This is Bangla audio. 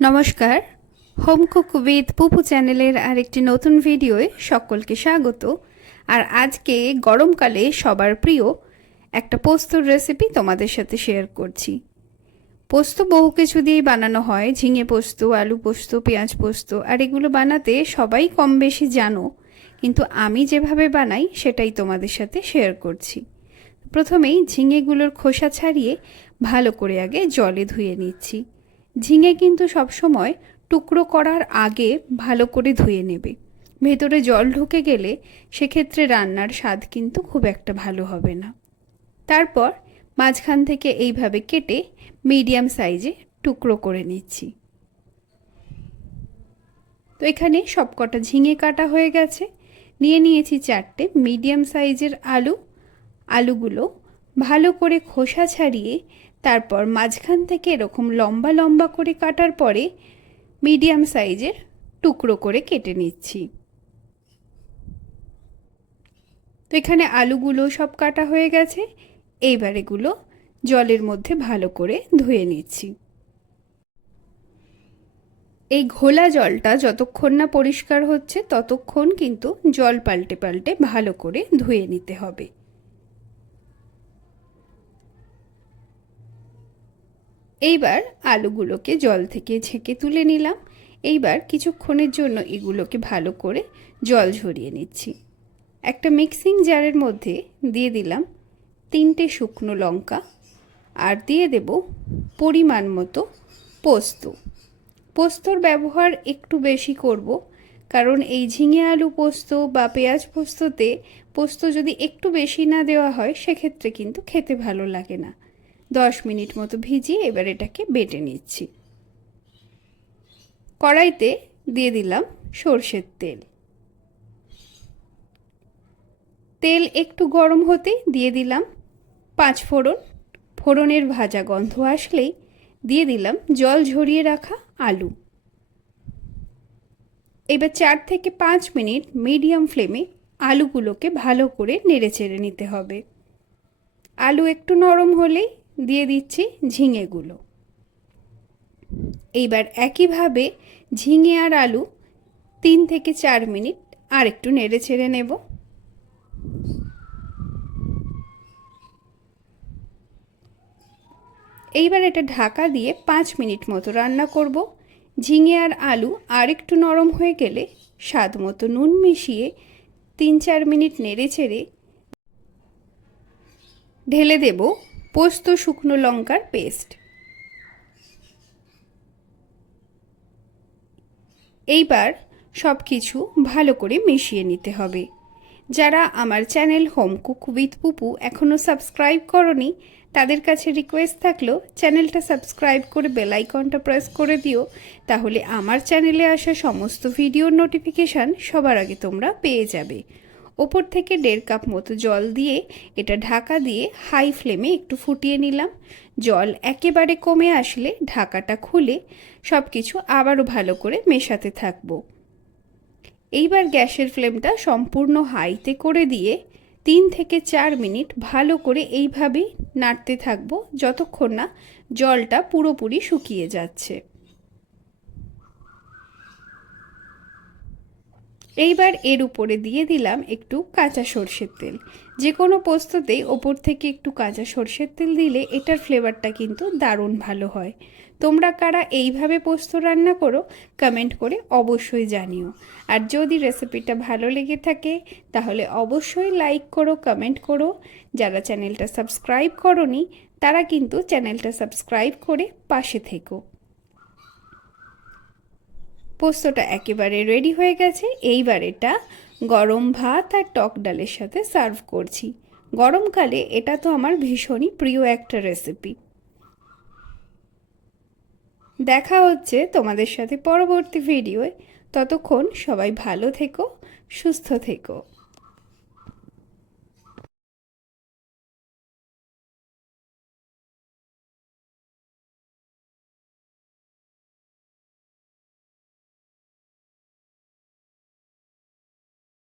নমস্কার, হোম কুক উইথ পুপু চ্যানেলের আরেকটি নতুন ভিডিওয়ে সকলকে স্বাগত। আর আজকে গরমকালে সবার প্রিয় একটা পোস্তর রেসিপি তোমাদের সাথে শেয়ার করছি। পোস্ত বহু কিছু দিয়েই বানানো হয়, ঝিঙে পোস্ত, আলু পোস্ত, পেঁয়াজ পোস্ত, আর এগুলো বানাতে সবাই কম বেশি জানো, কিন্তু আমি যেভাবে বানাই সেটাই তোমাদের সাথে শেয়ার করছি। প্রথমেই ঝিঙেগুলোর খোসা ছাড়িয়ে ভালো করে আগে জলে ধুয়ে নিচ্ছি। ঝিঙে কিন্তু সবসময় টুকরো করার আগে ভালো করে ধুয়ে নেবে, ভেতরে জল ঢুকে গেলে সেক্ষেত্রে রান্নার স্বাদ কিন্তু খুব একটা ভালো হবে না। তারপর মাঝখান থেকে এইভাবে কেটে মিডিয়াম সাইজে টুকরো করে নিচ্ছি। তো এখানে সবকটা ঝিঙে কাটা হয়ে গেছে। নিয়ে নিয়েছি 4টে মিডিয়াম সাইজের আলুগুলো ভালো করে খোসা ছাড়িয়ে তারপর মাঝখান থেকে এরকম লম্বা লম্বা করে কাটার পরে মিডিয়াম সাইজের টুকরো করে কেটে নিচ্ছি। তো এখানে আলুগুলো সব কাটা হয়ে গেছে। এইবার এগুলো জলের মধ্যে ভালো করে ধুয়ে নিচ্ছি। এই ঘোলা জলটা যতক্ষণ না পরিষ্কার হচ্ছে ততক্ষণ কিন্তু জল পাল্টে পাল্টে ভালো করে ধুয়ে নিতে হবে। এইবার আলুগুলোকে জল থেকে ছেঁকে তুলে নিলাম। এইবার কিছুক্ষণের জন্য এগুলোকে ভালো করে জল ঝরিয়ে নিচ্ছি। একটা মিক্সিং জারের মধ্যে দিয়ে দিলাম 3টে শুকনো লঙ্কা আর দিয়ে দেব পরিমাণ মতো পোস্ত। পোস্তর ব্যবহার একটু বেশি করব, কারণ এই ঝিঙে আলু পোস্ত বা পেঁয়াজ পোস্ততে পোস্ত যদি একটু বেশি না দেওয়া হয় সেক্ষেত্রে কিন্তু খেতে ভালো লাগে না। 10 মিনিট মতো ভিজিয়ে এবার এটাকে বেটে নিচ্ছি। কড়াইতে দিয়ে দিলাম সর্ষের তেল। তেল একটু গরম হতে দিয়ে দিলাম 5 ফোড়ন। ফোড়নের ভাজা গন্ধ আসলেই দিয়ে দিলাম জল ঝরিয়ে রাখা আলু। এবার 4 থেকে 5 মিনিট মিডিয়াম ফ্লেমে আলুগুলোকে ভালো করে নেড়েচেড়ে নিতে হবে। আলু একটু নরম হলেই দিয়ে দিচ্ছি ঝিঙেগুলো। এইবার একইভাবে ঝিঙে আর আলু 3 থেকে 4 মিনিট আর একটু নেড়েচেড়ে নেব। এইবার এটা ঢাকা দিয়ে 5 মিনিট মতো রান্না করব। ঝিঙে আর আলু আর একটু নরম হয়ে গেলে স্বাদ মতো নুন মিশিয়ে 3-4 মিনিট নেড়েচেড়ে ঢেলে দেব পোস্ত শুকনো লঙ্কার পেস্ট। এইবার সব কিছু ভালো করে মিশিয়ে নিতে হবে। যারা আমার চ্যানেল হোম কুক উইথ পুপু এখনও সাবস্ক্রাইব করনি তাদের কাছে রিকোয়েস্ট থাকলো চ্যানেলটা সাবস্ক্রাইব করে বেল আইকনটা প্রেস করে দিও, তাহলে আমার চ্যানেলে আসা সমস্ত ভিডিওর নোটিফিকেশান সবার আগে তোমরা পেয়ে যাবে। ওপর থেকে 1.5 কাপ মতো জল দিয়ে এটা ঢাকা দিয়ে হাই ফ্লেমে একটু ফুটিয়ে নিলাম। জল একেবারে কমে আসলে ঢাকাটা খুলে সব কিছু আবারও ভালো করে মেশাতে থাকবো। এইবার গ্যাসের ফ্লেমটা সম্পূর্ণ হাইতে করে দিয়ে 3 থেকে 4 মিনিট ভালো করে এইভাবেই নাড়তে থাকবো যতক্ষণ না জলটা পুরোপুরি শুকিয়ে যাচ্ছে। এইবার এর উপরে দিয়ে দিলাম একটু কাঁচা সর্ষের তেল। যে কোনো পোস্ততেই ওপর থেকে একটু কাঁচা সর্ষের তেল দিলে এটার ফ্লেভারটা কিন্তু দারুণ ভালো হয়। তোমরা কারা এইভাবে পোস্ত রান্না করো কমেন্ট করে অবশ্যই জানিও। আর যদি রেসিপিটা ভালো লেগে থাকে তাহলে অবশ্যই লাইক করো, কমেন্ট করো। যারা চ্যানেলটা সাবস্ক্রাইব করোনি তারা কিন্তু চ্যানেলটা সাবস্ক্রাইব করে পাশে থেকো। পোস্তটা একেবারে রেডি হয়ে গেছে। এইবার এটা গরম ভাত আর টক ডালের সাথে সার্ভ করছি। গরমকালে এটা তো আমার ভীষণই প্রিয় একটা রেসিপি। দেখা হচ্ছে তোমাদের সাথে পরবর্তী ভিডিওয়। ততক্ষণ সবাই ভালো থেকো, সুস্থ থেকো।